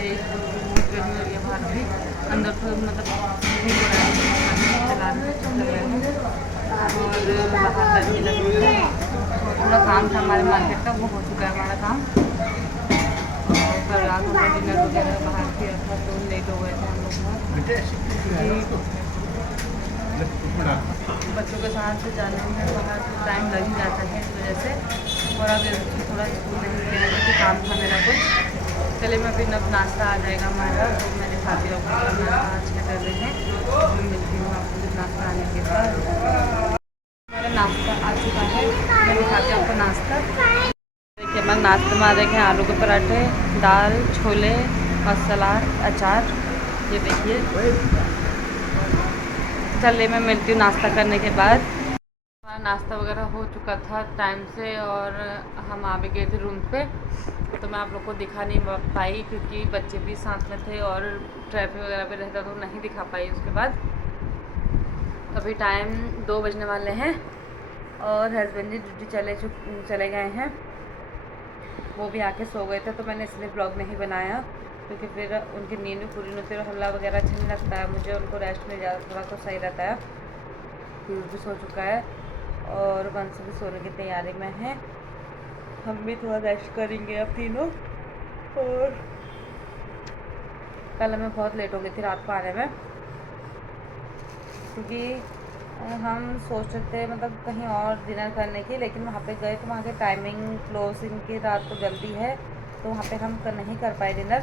तेज गर्मी हो रही है बाहर भी, अंदर तो मतलब नहीं हो रहा है, चला रहे हैं और बाहर गर्मी लग रही है। और थोड़ा काम था हमारे मार्केट का, वो हो चुका है हमारा काम। और कल रात को डिनर वगैरह बाहर किया था तो लेट हो गए थे हम लोग। बच्चों के साथ जाने में बाहर तो टाइम लग ही जाता है इस वजह से। और अब थोड़ा स्कूल नहीं गया है तो काम था मेरा कुछ। चले मैं फिर अब नाश्ता आ जाएगा हमारा, तो मैं दिखाती हूँ आपको नाश्ता आज क्या कर रहे हैं। मैं मिलती हूँ आपको फिर नाश्ता आने के बाद। हमारा नाश्ता आ चुका है, मैं दिखाती हूँ आपको नाश्ता। देखिए हमारे नाश्ते में आ रखे हैं आलू के पराठे, दाल, छोले और सलाद, अचार। ये देखिए, चलिए मैं मिलती हूँ नाश्ता करने के बाद। हमारा नाश्ता वगैरह हो चुका था टाइम से और हम आ भी गए थे रूम पे। तो मैं आप लोग को दिखा नहीं पाई क्योंकि बच्चे भी साथ में थे और ट्रैफिक वगैरह भी रहता तो नहीं दिखा पाई। उसके बाद अभी टाइम 2 बजने वाले हैं और हस्बैंड जी ड्यूटी चले गए हैं। वो भी आके सो गए थे तो मैंने इसलिए ब्लॉग नहीं बनाया क्योंकि फिर उनकी नींद भी पूरी नहीं होती और हल्ला वगैरह अच्छा नहीं लगता है मुझे। उनको रेस्ट मिल जाता थोड़ा तो सही रहता है। पीयूष भी सो चुका है और वंश भी सोने की तैयारी में है। हम भी थोड़ा रेस्ट करेंगे अब तीनों। और कल हमें बहुत लेट हो गई थी रात को आने में क्योंकि हम सोच रहे थे मतलब कहीं और डिनर करने की, लेकिन वहाँ पे गए तो वहाँ के टाइमिंग क्लोजिंग की रात को जल्दी है तो वहाँ पे हम नहीं कर पाए डिनर।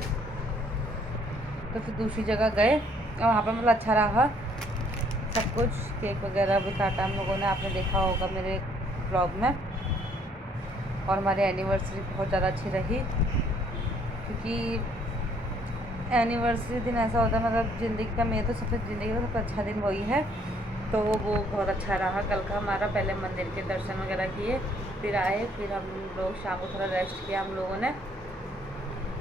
तो फिर दूसरी जगह गए और वहाँ पर मतलब अच्छा रहा सब कुछ। केक वगैरह भी काटा हम लोगों ने, आपने देखा होगा मेरे ब्लॉग में। और हमारी एनिवर्सरी बहुत ज़्यादा अच्छी रही क्योंकि एनिवर्सरी दिन ऐसा होता है मतलब ज़िंदगी का, मेरे तो ज़िंदगी का सबसे अच्छा दिन वही है। तो वो बहुत अच्छा रहा कल का हमारा। पहले मंदिर के दर्शन वगैरह किए, फिर आए, फिर हम लोग शाम को थोड़ा रेस्ट किया हम लोगों ने।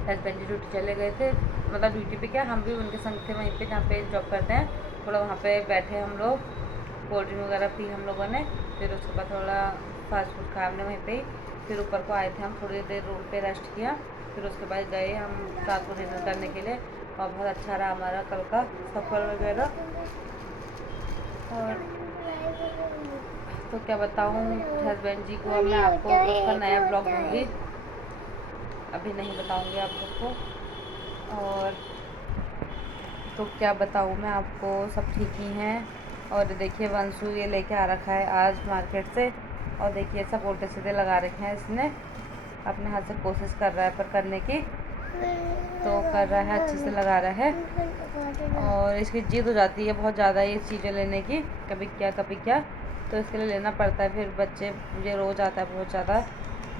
हस्बैंड जी ड्यूटी चले गए थे, मतलब ड्यूटी पे क्या हम भी उनके संग थे वहीं पे जहाँ पे जॉब करते हैं। थोड़ा वहाँ पे बैठे हम लोग, कोल्ड ड्रिंक वगैरह पी हम लोगों ने। फिर उसके बाद थोड़ा फास्ट फूड खाया हमने वहीं पे ही। फिर ऊपर को आए थे हम, थोड़ी देर रूम पे रेस्ट किया। फिर उसके बाद गए हम रात को डिनर करने के लिए और बहुत अच्छा रहा हमारा कल का सफ़र वगैरह। और तो क्या बताऊँ हस्बैंड जी को, अब मैं आपको उसका नया ब्लॉग दूँगी, अभी नहीं बताऊँगी आप लोग को। और तो क्या बताऊँ मैं आपको, सब ठीक ही हैं। और देखिए वंशु ये लेके आ रखा है आज मार्केट से और देखिए सब उल्टे सीधे लगा रखे हैं इसने। अपने हाथ से कोशिश कर रहा है पर करने की, तो कर रहा है, अच्छे से लगा रहा है। और इसकी जिद हो जाती है बहुत ज़्यादा ये चीज़ें लेने की, कभी क्या, तो इसके लिए लेना पड़ता है। फिर बच्चे मुझे रोज़ आता है बहुत ज़्यादा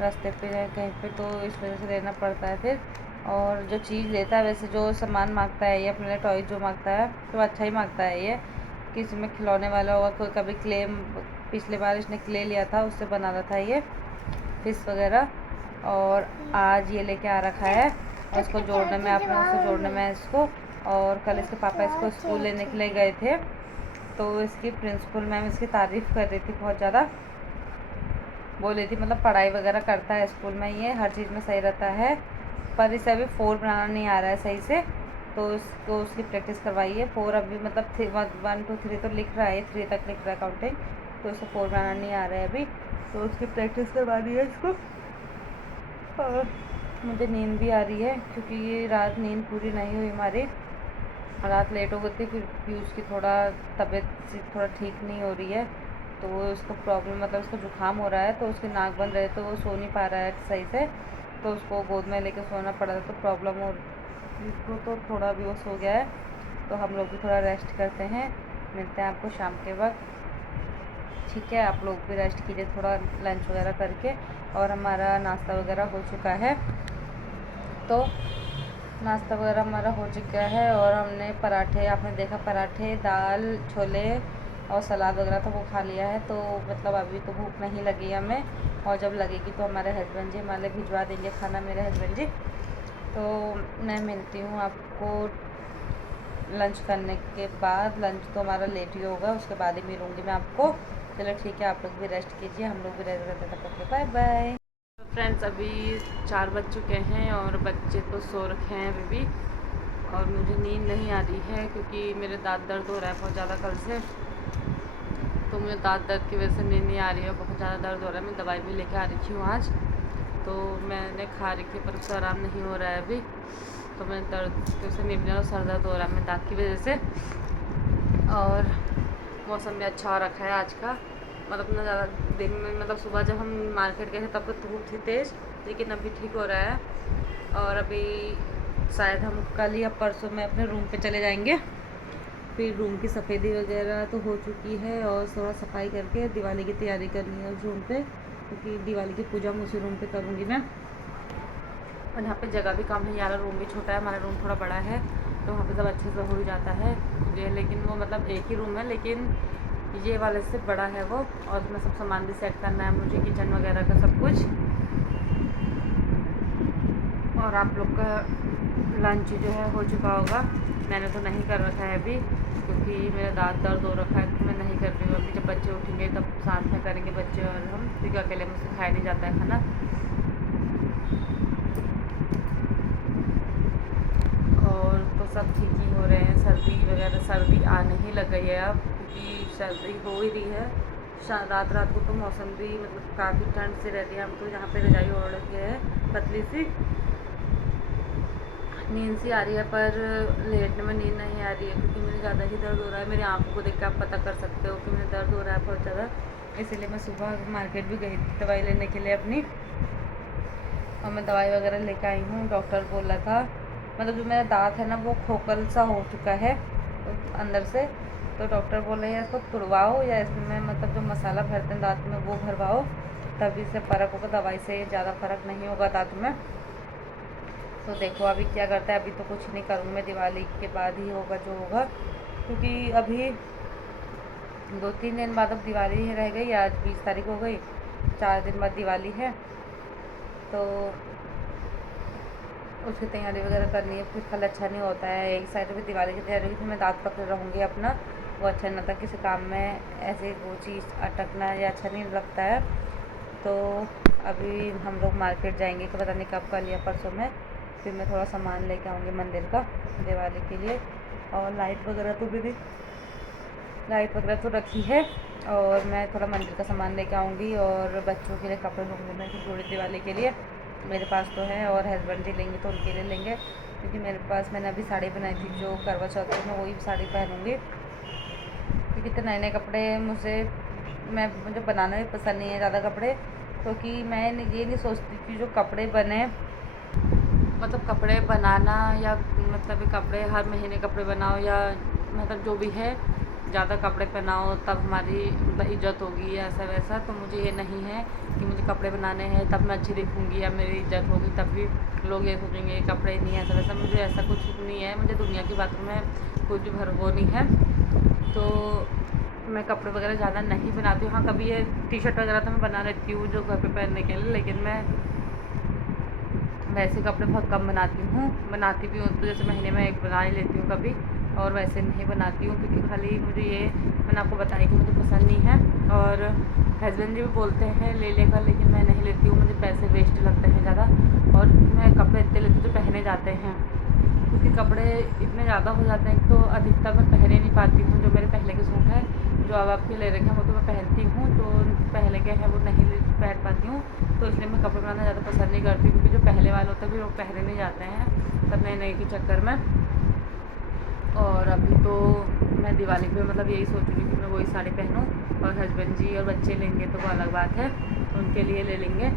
रास्ते पे कहीं पे, तो इस वजह से लेना पड़ता है फिर। और जो चीज़ लेता है, वैसे जो सामान मांगता है ये अपने लिए टॉय जो मांगता है तो अच्छा ही मांगता है ये, किसी में खिलौने वाला होगा कोई। कभी क्ले, पिछली बार इसने क्ले लिया था उससे बना रहा था ये फिश वगैरह, और आज ये लेके आ रखा है और इसको जोड़ने में, अपने उसको जोड़ने में इसको। और कल इसके पापा इसको स्कूल लेने के लिए गए थे तो इसकी प्रिंसिपल मैम इसकी तारीफ़ कर रही थी बहुत ज़्यादा, बोल रही थी मतलब पढ़ाई वगैरह करता है स्कूल में, ये हर चीज़ में सही रहता है। पर इसे अभी 4 बनाना नहीं आ रहा है सही से, तो उसको उसकी प्रैक्टिस करवाइए। 4 अभी मतलब 1 2 3 तो लिख रहा है, 3 तक लिख रहा है काउंटिंग, तो उसे 4 बनाना नहीं आ रहा है अभी, तो उसकी प्रैक्टिस करवानी है इसको। और मुझे नींद भी आ रही है क्योंकि ये रात नींद पूरी नहीं हुई हमारी, रात लेट हो गई थी। फिर पीयूष की थोड़ा तबीयत सी थोड़ा ठीक नहीं हो रही है, तो वो उसको प्रॉब्लम मतलब उसको जुकाम हो रहा है, तो उसकी नाक बंद रहे तो वो सो नहीं पा रहा है सही से, तो उसको गोद में लेके सोना पड़ा था, तो प्रॉब्लम हो इसको, तो थोड़ा भी वो सो गया है। तो हम लोग भी थोड़ा रेस्ट करते हैं, मिलते हैं आपको शाम के वक्त, ठीक है। आप लोग भी रेस्ट कीजिए थोड़ा लंच वगैरह करके। और हमारा नाश्ता वगैरह हो चुका है, तो नाश्ता वगैरह हमारा हो चुका है और हमने पराठे, आपने देखा पराठे, दाल, छोले और सलाद वगैरह तो वो खा लिया है। तो मतलब अभी तो भूख नहीं लगी हमें, और जब लगेगी तो हमारे हस्बैंड जी हमारे भिजवा देंगे खाना, मेरे हस्बैंड जी। तो मैं मिलती हूँ आपको लंच करने के बाद। लंच तो हमारा लेट ही होगा, उसके बाद ही मिलूँगी मैं आपको। चलो ठीक है, आप लोग भी रेस्ट कीजिए, हम लोग भी रेस्ट करते हैं, तब तक बाय बाय। फ्रेंड्स अभी 4 बज चुके हैं और बच्चे तो सो रखे हैं अभी भी, और मुझे नींद नहीं आ रही है क्योंकि मेरे दांत दर्द हो रहा है बहुत ज़्यादा कल से। तो मुझे दांत दर्द की वजह से नींद नहीं आ रही है, बहुत ज़्यादा दर्द हो रहा है। मैं दवाई भी लेके आ रखी हूँ आज, तो मैंने खा रखी है पर उससे आराम नहीं हो रहा है अभी। तो मैं दर्द की वजह से नींद नहीं आ रहा, सर दर्द हो रहा है मेरे दाँत की वजह से। और मौसम भी अच्छा हो रखा है आज का, मतलब ना ज़्यादा दिन में, मतलब सुबह जब हम मार्केट गए थे तब तो धूप थी तेज़, लेकिन अभी ठीक हो रहा है। और अभी शायद हम कल या परसों में अपने रूम पे चले जाएंगे। फिर रूम की सफ़ेदी वगैरह तो हो चुकी है और थोड़ा सफाई करके दिवाली की तैयारी करनी है उस रूम पे, क्योंकि दिवाली की पूजा मैं उसी रूम पे करूँगी मैं। और यहाँ पे जगह भी कम है यार, रूम भी छोटा है, हमारा रूम थोड़ा बड़ा है, तो वहाँ पे सब अच्छे से हो ही जाता है ये। लेकिन वो मतलब एक ही रूम है, लेकिन ये वाले से बड़ा है वो, और उसमें सब सामान भी सेट करना है मुझे, किचन वगैरह का सब कुछ। और आप लोग का लंच जो है हो चुका होगा, मैंने तो नहीं कर रखा है अभी क्योंकि मेरा दांत दर्द हो रखा है, तो मैं नहीं कर रही हूँ अभी। जब बच्चे उठेंगे तब साथ में करेंगे बच्चे और हम, क्योंकि अकेले मुझसे खाया नहीं जाता है खाना। और तो सब ठीक ही हो रहे हैं। सर्दी वगैरह, सर्दी आने ही लग गई है अब, क्योंकि सर्दी हो ही रही है। रात रात को तो मौसम भी मतलब काफ़ी ठंड से रहती है। हम तो यहाँ पे रजाई ओढ़ रखी है पतली सी, नींद सी आ रही है पर लेटने में नींद नहीं आ रही है क्योंकि मुझे ज़्यादा ही दर्द हो रहा है। मेरी आँखों को देख के आप पता कर सकते हो कि मुझे दर्द हो रहा है बहुत ज़्यादा। इसीलिए मैं सुबह मार्केट भी गई थी दवाई लेने के लिए अपनी, और मैं दवाई वगैरह लेकर आई हूँ। डॉक्टर बोल रहा था, मतलब जो मेरा दांत है ना वो खोखल सा हो चुका है अंदर से, तो डॉक्टर बोल रहे हैं इसको तुड़वाओ या इसमें मतलब जो मसाला भरते हैं दांत में वो भरवाओ, तभी से फ़र्क होगा। दवाई से ज़्यादा फ़र्क नहीं होगा दांत में। तो देखो अभी क्या करता है। अभी तो कुछ नहीं करूँगी मैं, दिवाली के बाद ही होगा जो होगा, क्योंकि अभी 2-3 दिन बाद अब दिवाली ही रह गई। आज 20 तारीख हो गई, 4 दिन बाद दिवाली है, तो उसकी तैयारी वगैरह करनी है। फिर कल अच्छा नहीं होता है, एक साइड भी दिवाली की तैयारी हुई थी, मैं दांत पकड़े रहूँगी अपना, वो अच्छा नहीं लगता किसी काम में ऐसे वो चीज़ अटकना या अच्छा नहीं लगता है। तो अभी हम लोग मार्केट जाएंगे कि पता नहीं कब, कल या परसों में। फिर मैं थोड़ा सामान लेके आऊँगी मंदिर का दिवाली के लिए। और लाइट वगैरह तो मेरी लाइट वगैरह तो रखी है, और मैं थोड़ा मंदिर का सामान लेके आऊँगी। और बच्चों के लिए कपड़े लूँगी मैं पूरी दिवाली के लिए, मेरे पास तो है, और हस्बैंड जी लेंगे तो उनके लिए लेंगे, क्योंकि मेरे पास मैंने अभी साड़ी बनाई थी जो करवा चौथ में, मैं वही साड़ी पहनूँगी। क्योंकि इतने नए नए कपड़े मुझे बनाना भी पसंद नहीं है ज़्यादा कपड़े, क्योंकि मैं ये नहीं सोचती कि जो कपड़े बने, मतलब कपड़े बनाना या मतलब कपड़े हर महीने कपड़े बनाओ या मतलब जो भी है ज़्यादा कपड़े पहनाओ तब हमारी मतलब इज़्ज़त होगी या ऐसा वैसा। तो मुझे ये नहीं है कि मुझे कपड़े बनाने हैं तब मैं अच्छी दिखूँगी या मेरी इज़्ज़त होगी, तब भी लोग ये सोचेंगे कपड़े नहीं है ऐसा वैसा। मुझे ऐसा कुछ नहीं है, मुझे दुनिया की बातों में कुछ भी वो नहीं है। तो मैं कपड़े वगैरह ज़्यादा नहीं बनाती हूँ। हाँ कभी ये टी-शर्ट वगैरह तो मैं बना लेती हूँ जो घर पे पहनने के लिए, लेकिन मैं वैसे कपड़े बहुत कम बनाती भी हूँ तो जैसे महीने में एक बना ही लेती हूँ कभी, और वैसे नहीं बनाती हूँ क्योंकि खाली मुझे ये मैंने आपको बताया कि मुझे पसंद नहीं है। और हस्बैंड जी भी बोलते हैं ले लेकर, लेकिन मैं नहीं लेती हूँ, मुझे पैसे वेस्ट लगते हैं ज़्यादा, और मैं कपड़े इतने लेती हूँ जो पहने जाते हैं, क्योंकि कपड़े इतने ज़्यादा हो जाते हैं तो अधिकतर मैं पहन ही नहीं पाती हूँ। जो मेरे पहले के सूट हैं जो अब आपके ले रखे हैं वो तो मैं पहनती हूँ, तो पहले के हैं वो नहीं पहन पाती हूँ, तो इसलिए मैं कपड़े बनाना ज़्यादा पसंद नहीं करती, क्योंकि जो पहले वाले होते हैं भी लोग पहने नहीं जाते हैं सब नए नए के चक्कर में। और अभी तो मैं दिवाली पे मतलब यही सोच रही हूँ कि मैं वही साड़ी पहनूँ, और हस्बैंड जी और बच्चे लेंगे तो वो अलग बात है, उनके लिए ले लेंगे,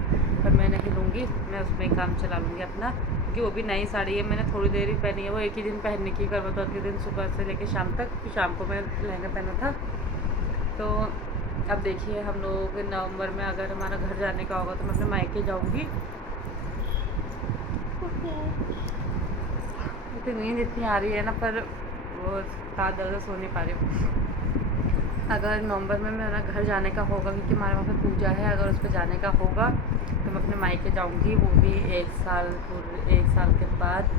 पर मैं नहीं लूँगी, मैं उसमें ही काम चला लूँगी अपना, क्योंकि वो भी नई साड़ी है, मैंने थोड़ी देर ही पहनी है, वो एक ही दिन पहनने की करवा चौथ के दिन सुबह से लेकर शाम तक, फिर शाम को मैं लहंगा पहना था। तो अब देखिए हम लोग नवंबर में अगर हमारा घर जाने का होगा तो मैं अपने मायके जाऊँगी। मुझे नींद इतनी आ रही है ना, पर वो रात दर्द सो नहीं पा रही हूँ। अगर नवंबर में मेरा घर जाने का होगा, क्योंकि हमारे वहाँ पे पूजा है, अगर उस पर जाने का होगा तो मैं अपने मायके जाऊँगी, वो भी 1 साल के बाद।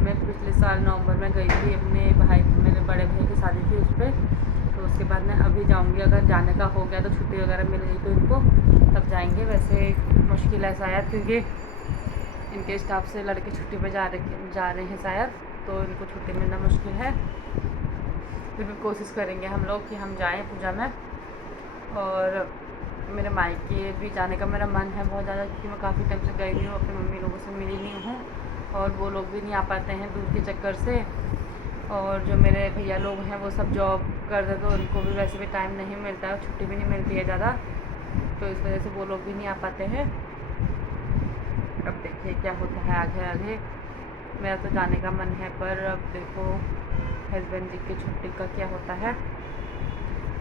मैं पिछले साल नवंबर में गई थी अपने भाई, मेरे बड़े भाई की शादी थी उस पर, तो उसके बाद मैं अभी जाऊंगी। अगर जाने का हो गया तो छुट्टी वगैरह मिल गई तो इनको तब जाएंगे। वैसे मुश्किल है शायद, क्योंकि इनके स्टाफ से लड़के छुट्टी पे जा रहे हैं शायद, तो इनको छुट्टी मिलना मुश्किल है। फिर भी कोशिश करेंगे हम लोग कि हम जाएं पूजा में। और मेरे मायके भी जाने का मेरा मन है बहुत ज़्यादा, क्योंकि मैं काफ़ी टाइम से गई नहीं हूँ, अपनी मम्मी लोगों से मिली नहीं हूँ और वो लोग भी नहीं आ पाते हैं दूर के चक्कर से। और जो मेरे भैया लोग हैं वो सब जॉब करते, तो उनको भी वैसे भी टाइम नहीं मिलता है, छुट्टी भी नहीं मिलती है ज़्यादा, तो इस वजह से वो लोग भी नहीं आ पाते हैं। अब देखिए क्या होता है आगे आगे। मेरा तो जाने का मन है, पर अब देखो हस्बैंड जी की छुट्टी का क्या होता है,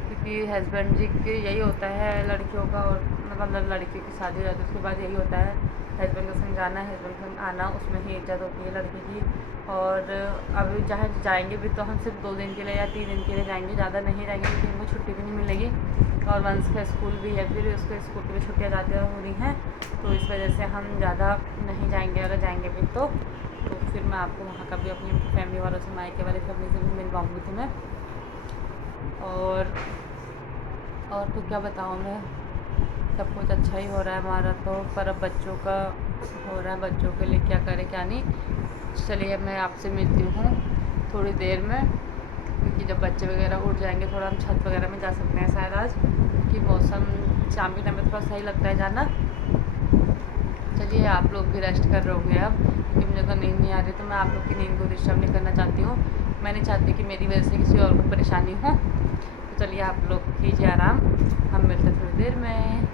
क्योंकि हस्बैंड जी के यही होता है लड़कियों का, और मतलब लड़की की शादी हो जाती है उसके बाद यही होता है हस्बैंड का समझाना, हस्बैंड का आना, उसमें ही इज्जत होती है लड़की की। और अभी चाहे जाएंगे भी तो हम सिर्फ 2 दिन के लिए या 3 दिन के लिए जाएंगे, ज़्यादा नहीं रहेंगे, क्योंकि उनको छुट्टी भी नहीं मिलेगी। और वंश का स्कूल भी है, फिर उसके स्कूल की भी छुट्टियाँ ज़्यादा हो रही हैं, तो इस वजह से हम ज़्यादा नहीं जाएंगे। अगर जाएंगे भी तो फिर मैं आपको वहाँ का भी अपनी फैमिली वालों से, मायके वाली फैमिली से भी मिल पाऊँगी तुम्हें। और तो क्या बताऊँ मैं, सब कुछ अच्छा ही हो रहा है हमारा तो, पर अब बच्चों का हो रहा है, बच्चों के लिए क्या करें क्या नहीं। चलिए मैं आपसे मिलती हूँ थोड़ी देर में, क्योंकि जब बच्चे वगैरह उठ जाएंगे थोड़ा हम छत वगैरह में जा सकते हैं शायद आज, क्योंकि मौसम शाम के टाइम में थोड़ा सही लगता है जाना। चलिए आप लोग भी रेस्ट कर रहे होंगे अब, क्योंकि मुझे तो नींद नहीं आ रही, तो मैं आप लोग की नींद को डिस्टर्ब नहीं करना चाहती हूँ। मैं नहीं चाहती कि मेरी वजह से किसी और को परेशानी हो। तो चलिए आप लोग कीजिए आराम, हम मिलते हैं थोड़ी देर में।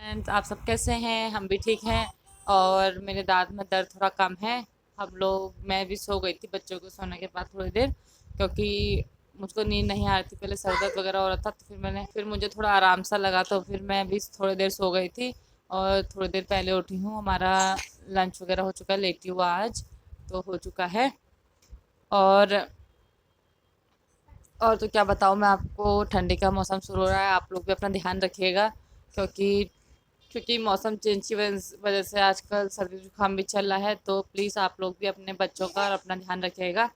एंड आप सब कैसे हैं? हम भी ठीक हैं। और मेरे दांत में दर्द थोड़ा कम है। मैं भी सो गई थी बच्चों को सोने के बाद थोड़ी देर, क्योंकि मुझको नींद नहीं आ रही थी, पहले सर दर्द वगैरह हो रहा था, तो फिर मुझे थोड़ा आराम सा लगा, तो फिर मैं भी थोड़ी देर सो गई थी। और थोड़ी देर पहले उठी हूँ। हमारा लंच वगैरह हो चुका है, लेटी हुआ आज तो हो चुका है। और तो क्या बताऊँ मैं आपको, ठंडी का मौसम शुरू हो रहा है, आप लोग भी अपना ध्यान रखिएगा, क्योंकि मौसम चेंज की वजह से आजकल सर्दी जुकाम भी चल रहा है, तो प्लीज़ आप लोग भी अपने बच्चों का और अपना ध्यान रखिएगा।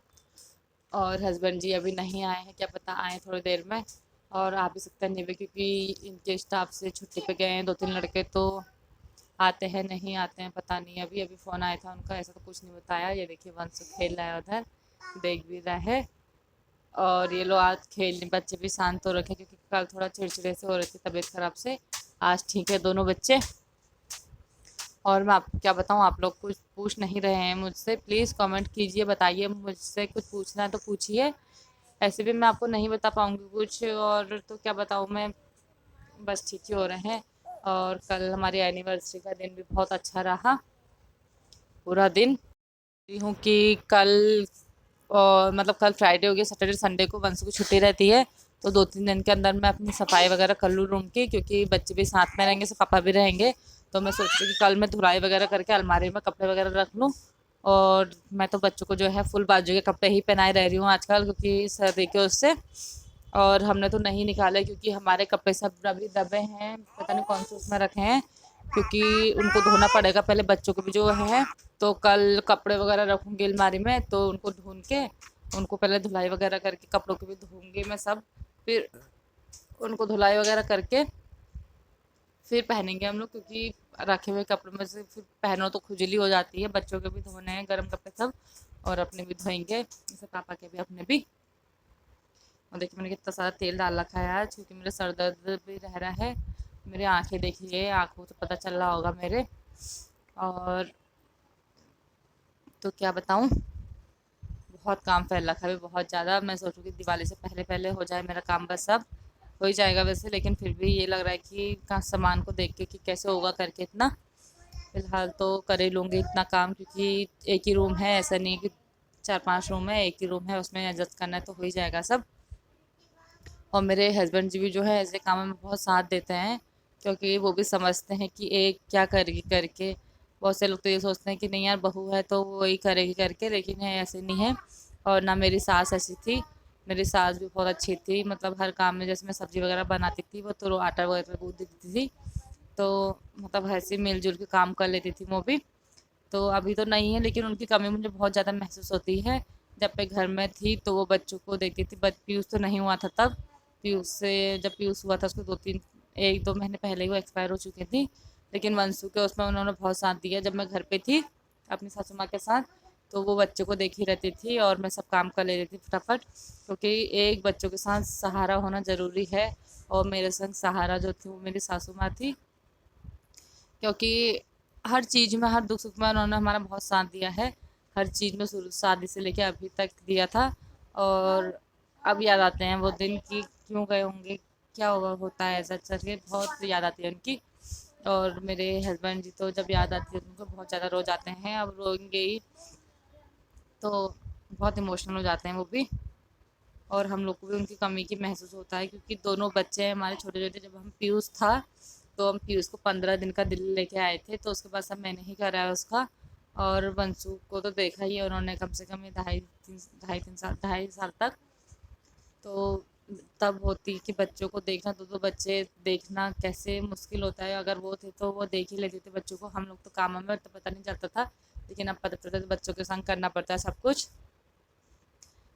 और हस्बैंड जी अभी नहीं आए हैं, क्या पता आए थोड़ी देर में, और आ भी सकते नहीं भी, क्योंकि इनके स्टाफ से छुट्टी पे गए हैं 2-3 लड़के, तो आते हैं नहीं आते हैं पता नहीं। अभी अभी फ़ोन आया था उनका, ऐसा तो कुछ नहीं बताया। ये देखिए वंश खेल रहा है उधर, देख भी रहा है। और ये लोग आज खेलने, बच्चे भी शांत हो रखे, क्योंकि कल थोड़ा चिड़चिड़े से हो रहे थे तबीयत खराब से। आज ठीक है दोनों बच्चे। और मैं आपको क्या बताऊँ, आप लोग कुछ पूछ नहीं रहे हैं मुझसे, प्लीज़ कमेंट कीजिए, बताइए, मुझसे कुछ पूछना है तो पूछिए। ऐसे भी मैं आपको नहीं बता पाऊँगी कुछ, और तो क्या बताऊँ मैं, बस ठीक ही हो रहे हैं। और कल हमारी एनिवर्सरी का दिन भी बहुत अच्छा रहा, पूरा दिन। हूँ कि कल मतलब कल फ्राइडे हो गया, सैटरडे संडे को वंश को छुट्टी रहती है, तो 2-3 दिन के अंदर मैं अपनी सफाई वगैरह कर लूँ रूम की, क्योंकि बच्चे भी साथ में रहेंगे, सब पापा भी रहेंगे। तो मैं सोच रही कि कल मैं धुलाई वगैरह करके अलमारी में कपड़े वगैरह रख लूँ। और मैं तो बच्चों को जो है फुल बाजू के कपड़े ही पहनाए रह रही हूँ आजकल, क्योंकि सर्दी के उससे। और हमने तो नहीं निकाले, क्योंकि हमारे कपड़े सब अभी दबे हैं, पता नहीं कौन से उसमें रखे हैं, क्योंकि उनको धोना पड़ेगा पहले, बच्चों को भी जो है। तो कल कपड़े वगैरह रखूँगी अलमारी में, तो उनको ढूंढ के उनको पहले धुलाई वगैरह करके, कपड़ों को भी धोऊंगी मैं सब, फिर उनको धुलाई वगैरह करके फिर पहनेंगे हम लोग, क्योंकि रखे हुए कपड़ों में से फिर पहनो तो खुजली हो जाती है। बच्चों के भी धोने हैं गर्म कपड़े सब, और अपने भी धोएंगे, जैसे पापा के भी अपने भी। और देखिए मैंने कितना सारा तेल डाल रखा है आज, क्योंकि मेरे सर दर्द भी रह रहा है। मेरी आंखें देखिए, आंखों से पता चल रहा होगा मेरे। और तो क्या बताऊँ, बहुत काम फैल रखा है बहुत ज़्यादा। मैं सोचूँ कि दिवाली से पहले पहले हो जाए मेरा काम, बस सब हो ही जाएगा वैसे, लेकिन फिर भी ये लग रहा है कि सामान को देख के कि कैसे होगा करके इतना। फिलहाल तो कर ही लूँगी इतना काम, क्योंकि एक ही रूम है, ऐसा नहीं कि 4-5 रूम है, एक ही रूम है, उसमें एडजस्ट करना है तो हो ही जाएगा सब। और मेरे हस्बैंड जी भी जो है ऐसे कामों में बहुत साथ देते हैं, क्योंकि वो भी समझते हैं कि एक क्या करेगी करके। बहुत से लोग तो ये सोचते हैं कि नहीं यार बहू है तो वो ही करेगी करके, लेकिन है ऐसे नहीं है। और ना मेरी सास ऐसी थी, मेरी सास भी बहुत अच्छी थी, मतलब हर काम में, जैसे मैं सब्जी वगैरह बनाती थी वो तो आटा वगैरह गूँथ देती थी, तो मतलब ऐसे मिलजुल के काम कर लेती थी वो भी। तो अभी तो नहीं है, लेकिन उनकी कमी मुझे बहुत ज़्यादा महसूस होती है। जब मैं घर में थी तो वो बच्चों को देखती थी, पीयूष तो नहीं हुआ था तब, जब पीयूष हुआ था उसको 1-2 महीने पहले ही वो एक्सपायर हो चुकी थी। लेकिन वंशु के उसमें उन्होंने बहुत साथ दिया। जब मैं घर पे थी अपनी सासू माँ के साथ, तो वो बच्चे को देख ही रहती थी और मैं सब काम कर ले रही थी फटाफट, क्योंकि एक बच्चों के साथ सहारा होना ज़रूरी है। और मेरे संग सहारा जो थी वो मेरी सासू माँ थी, क्योंकि हर चीज़ में, हर दुख सुख में उन्होंने हमारा बहुत साथ दिया है। हर चीज़ में शुरू शादी से लेके अभी तक दिया था। और अब याद आते हैं वो दिन कि क्यों गए होंगे, क्या हुआ होता है, ऐसा करके बहुत याद आती है उनकी। और मेरे हस्बैंड जी तो जब याद आती है उनको बहुत ज़्यादा रो जाते हैं, अब रोएंगे ही, तो बहुत इमोशनल हो जाते हैं वो भी। और हम लोग को भी उनकी कमी की महसूस होता है, क्योंकि दोनों बच्चे हैं हमारे छोटे छोटे। जब हम पीयूष था तो हम पीयूष को 15 दिन का दिल्ली लेके आए थे, तो उसके बाद सब मैंने ही कराया उसका। और वंशु को तो देखा ही है उन्होंने कम से कम ये 2.5 3 साल तक। तो तब होती कि बच्चों को देखना, दो बच्चे देखना कैसे मुश्किल होता है। अगर वो थे तो वो देख ही लेते थे बच्चों को, हम लोग तो कामों में तो पता नहीं चलता था, लेकिन अब पता चलता है बच्चों के संग करना पड़ता है सब कुछ।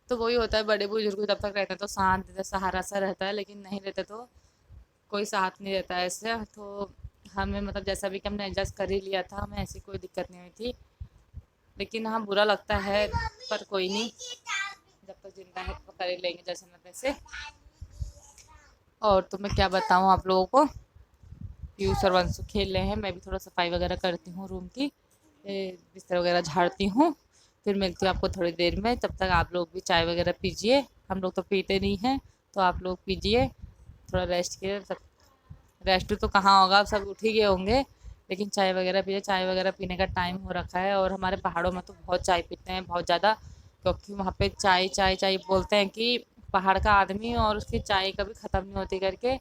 तो वही होता है, बड़े बुजुर्ग जब तक रहते हैं तो साथ देते, सहारा सा रहता है, लेकिन नहीं रहते तो कोई साथ नहीं रहता है ऐसे। तो हमें मतलब जैसा भी कि हमने एडजस्ट कर ही लिया था, हमें ऐसी कोई दिक्कत नहीं हुई थी। लेकिन हाँ, बुरा लगता है, पर कोई नहीं, जब तक जिंदा है तो कर ही लेंगे जैसे न तैसे। और तो मैं क्या बताऊँ आप लोगों को, पीयूष और वंशु खेल रहे हैं, मैं भी थोड़ा सफाई वगैरह करती हूँ रूम की, बिस्तर वगैरह झाड़ती हूँ। फिर मिलती हूँ आपको थोड़ी देर में। तब तक आप लोग भी चाय वगैरह पीजिए, हम लोग तो पीते नहीं हैं, तो आप लोग पीजिए, थोड़ा रेस्ट कीजिए। सब रेस्ट तो कहाँ होगा, अब सब उठ ही गए होंगे, लेकिन चाय वगैरह पीजिए। चाय वगैरह पीने का टाइम हो रखा है, और हमारे पहाड़ों में तो बहुत चाय पीते हैं, बहुत ज़्यादा, क्योंकि वहाँ पे चाय चाय चाय बोलते हैं कि पहाड़ का आदमी और उसकी चाय कभी ख़त्म नहीं होती करके।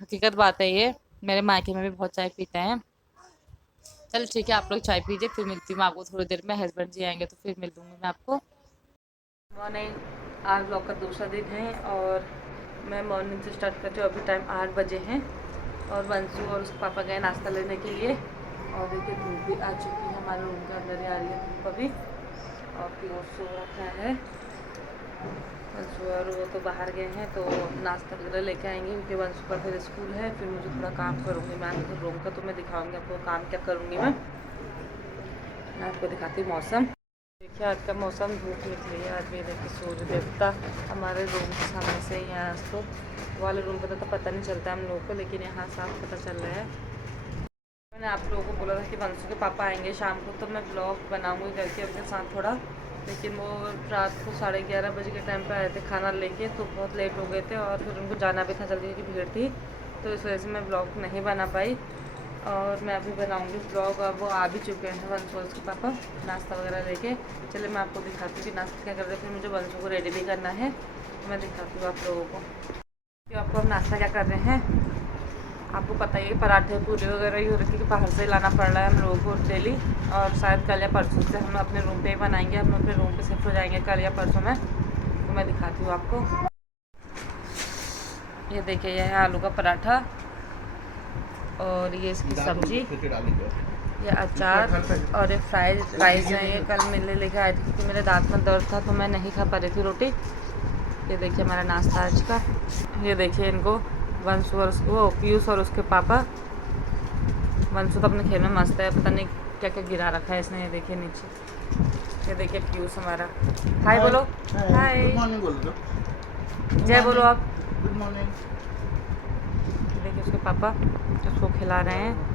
हकीकत बात है ये, मेरे मायके में भी बहुत चाय पीते हैं। चलो ठीक है, आप लोग चाय पीजिए, फिर मिलती हूँ आपको थोड़ी देर में। हस्बैंड जी आएंगे तो फिर मिल दूँगी मैं आपको। मॉर्निंग, आज ब्लॉग का दूसरा दिन है और मैं मॉर्निंग से स्टार्ट करती हूँ। अभी टाइम 8 बजे हैं और वंशु और उसके पापा गए नाश्ता लेने के लिए। और देखिए धूप भी आ चुकी है, हमारे रूम के अंदर ही आ रही है धूप अभी। और प्योर सो रखा है वंशु, और वो तो बाहर गए हैं, तो नाश्ता वगैरह लेके आएंगे, क्योंकि वंशु का फिर स्कूल है। फिर मुझे थोड़ा काम करूँगी मैं आज रूम का, तो मैं दिखाऊँगी आपको काम क्या करूँगी मैं आपको दिखाती हूँ मौसम। देखिए आज का मौसम, धूप निकली है आज भी। देखिए सूर्य देवता हमारे रूम के सामने से ही है। आज तो वाले रूम का तो पता नहीं चलता हम लोगों को, लेकिन यहाँ साफ पता चल रहा है। मैंने आप लोगों को बोला था कि वंशु के पापा आएंगे शाम को, तो मैं ब्लॉग बनाऊंगी करके उनके साथ थोड़ा, लेकिन वो रात को 11:30 बजे के टाइम पर आए थे खाना लेके, तो बहुत लेट हो गए थे और फिर उनको जाना भी था जल्दी क्योंकि भीड़ थी, तो इस वजह से मैं ब्लॉग नहीं बना पाई। और मैं अभी बनाऊंगी ब्लॉग, और वो आ भी चुके हैं वंशु और उसके पापा नाश्ता वगैरह लेके। चलिए मैं आपको दिखाती हूँ कि नाश्ता क्या करते हैं, फिर मुझे वंशु को रेडी भी करना है, तो मैं दिखाती हूँ आप लोगों को कि आपको हम नाश्ता क्या कर रहे हैं। आपको पता ही है पराठे पूरी वगैरह ही हो रही है, बाहर से लाना पड़ रहा है हम लोगों को डेली। और शायद कल या परसों से हम अपने रूम पे ही बनाएंगे, हम अपने रूम पे शिफ्ट हो जाएंगे कल या परसों में, तो मैं दिखाती हूँ आपको। ये देखिए, यह है आलू का पराठा, और ये इसकी सब्जी, ये अचार, और ये फ्राइज राइस हैं। ये कल मेरे लेके आए थे क्योंकि मेरे दांत में दर्द था, तो मैं नहीं खा पा रही थी रोटी। ये देखिए हमारा नाश्ता आज का। ये देखिए इनको वंशु और वो पीयूष और उसके पापा। वंशु तो अपने खेल में मस्त है, पता नहीं क्या क्या गिरा रखा है इसने। ये देखिए नीचे, ये देखिए पीयूष हमारा। हाय बोलो, हाय, गुड मॉर्निंग बोलो, जय बोलो आप, गुड मॉर्निंग। देखिए उसके पापा उसको खिला रहे हैं।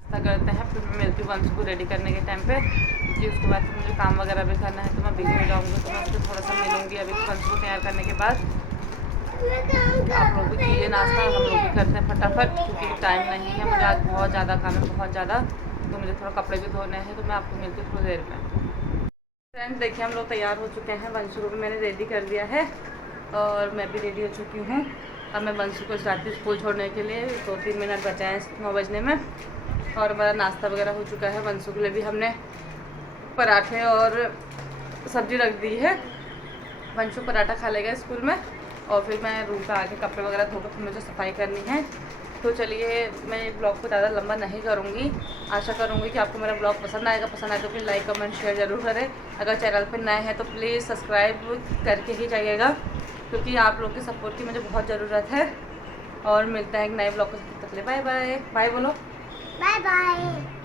करते हैं, फिर मैं मिलती हूँ वंशु को रेडी करने के टाइम पे, क्योंकि उसके बाद फिर मुझे काम वगैरह भी करना है, तो मैं बिजी हो जाऊँगी, तो मैं उसको थोड़ा सा मिलूँगी अभी वंशु को तैयार करने के बाद। आप लोग भी कीजिए नाश्ता, हम लोग भी करते हैं फटाफट, क्योंकि टाइम नहीं है, मुझे आज बहुत ज़्यादा काम है, बहुत ज़्यादा, तो मुझे थोड़ा कपड़े भी धोने हैं, तो मैं आपको मिलती हूँ थोड़ी देर में। फ्रेंड देखिए हम लोग तैयार हो चुके हैं, वंशु को भी मैंने रेडी कर दिया है और मैं भी रेडी हो चुकी हूँ। अब मैं वंशु को जाती हूँ स्कूल छोड़ने के लिए, 2-3 मिनट बचे हैं 9 बजने में। और हमारा नाश्ता वगैरह हो चुका है। वंशु के लिए भी हमने पराठे और सब्जी रख दी है, वंशु पराठा खा लेगा स्कूल में, और फिर मैं रूम पे आके कपड़े वगैरह धोकर फिर मुझे सफाई करनी है। तो चलिए मैं ब्लॉग को ज़्यादा लंबा नहीं करूँगी। आशा करूँगी कि आपको मेरा ब्लॉग पसंद आएगा। पसंद आए तो फिर लाइक कमेंट शेयर ज़रूर करें। अगर चैनल पर नए हैं तो प्लीज़ सब्सक्राइब करके ही जाइएगा। क्योंकि आप लोग के सपोर्ट की मुझे बहुत ज़रूरत है। और मिलते हैं एक नए ब्लॉग को, तब तक के लिए बाय बाय। बाय बोलो। Bye bye.